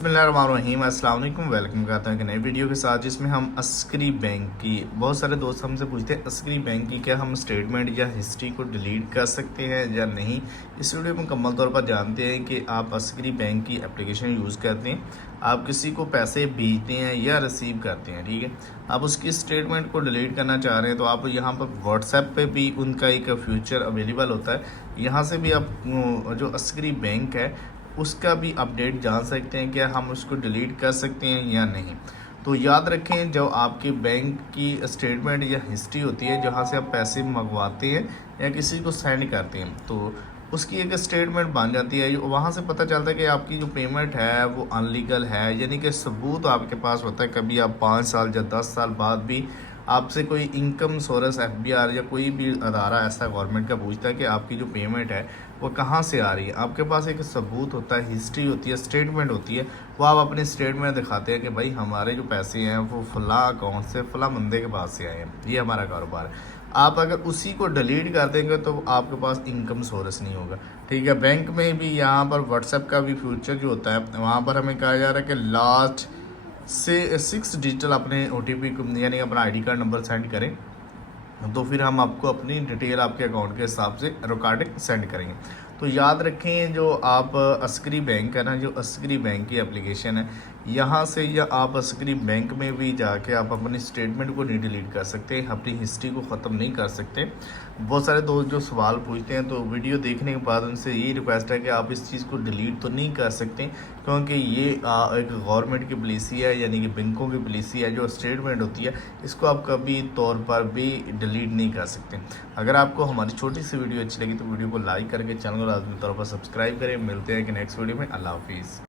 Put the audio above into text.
बिस्मिल्लाहिर्रहमानिर्रहीम अस्सलाम वालेकुम। वेलकम करता हूँ एक नई वीडियो के साथ जिसमें हम अस्करी बैंक की बहुत सारे दोस्त हमसे पूछते हैं अस्करी बैंक की क्या हम स्टेटमेंट या हिस्ट्री को डिलीट कर सकते हैं या नहीं। इस वीडियो में मुकम्मल तौर पर जानते हैं कि आप अस्करी बैंक की एप्लीकेशन यूज़ करते हैं, आप किसी को पैसे भेजते हैं या रिसीव करते हैं, ठीक है। आप उसकी स्टेटमेंट को डिलीट करना चाह रहे हैं तो आप यहाँ पर व्हाट्सएप पे भी उनका एक फीचर अवेलेबल होता है। यहाँ से भी आप जो अस्करी बैंक है उसका भी अपडेट जान सकते हैं कि हम उसको डिलीट कर सकते हैं या नहीं। तो याद रखें, जो आपके बैंक की स्टेटमेंट या हिस्ट्री होती है जहाँ से आप पैसे मंगवाते हैं या किसी को सेंड करते हैं, तो उसकी एक स्टेटमेंट बन जाती है। वहाँ से पता चलता है कि आपकी जो पेमेंट है वो अनलीगल है, यानी कि सबूत आपके पास होता है। कभी आप 5 साल या 10 साल बाद भी आपसे कोई इनकम सोर्स एफबीआर या कोई भी अदारा ऐसा गवर्नमेंट का पूछता है कि आपकी जो पेमेंट है वो कहाँ से आ रही है, आपके पास एक सबूत होता है, हिस्ट्री होती है, स्टेटमेंट होती है। वो आप अपने स्टेटमेंट दिखाते हैं कि भाई हमारे जो पैसे हैं वो फला अकाउंट से फला बंदे के पास से आए हैं, ये हमारा कारोबार है। आप अगर उसी को डिलीट कर देंगे तो आपके पास इनकम सोर्स नहीं होगा, ठीक है। बैंक में भी यहाँ पर व्हाट्सएप का भी फ्यूचर जो होता है वहाँ पर हमें कहा जा रहा है कि लास्ट से 6 डिजिटल अपने OTP यानी अपना ID कार्ड नंबर सेंड करें तो फिर हम आपको अपनी डिटेल आपके अकाउंट के हिसाब से रिकॉर्डिंग सेंड करेंगे। तो याद रखें, जो आप अस्करी बैंक है ना, जो अस्करी बैंक की एप्लीकेशन है, यहाँ से या आप अस्करी बैंक में भी जाके आप अपनी स्टेटमेंट को नहीं डिलीट कर सकते, अपनी हिस्ट्री को ख़त्म नहीं कर सकते। बहुत सारे दोस्त जो सवाल पूछते हैं तो वीडियो देखने के बाद उनसे यही रिक्वेस्ट है कि आप इस चीज़ को डिलीट तो नहीं कर सकते, क्योंकि ये एक गवर्नमेंट की पॉलिसी है, यानी कि बैंकों की पॉलिसी है। जो स्टेटमेंट होती है इसको आप कभी तौर पर भी डिलीट नहीं कर सकते। अगर आपको हमारी छोटी सी वीडियो अच्छी लगी तो वीडियो को लाइक करके चैनल को लाजमी तौर पर सब्सक्राइब करें। मिलते हैं कि नेक्स्ट वीडियो में। अल्लाह हाफिज़।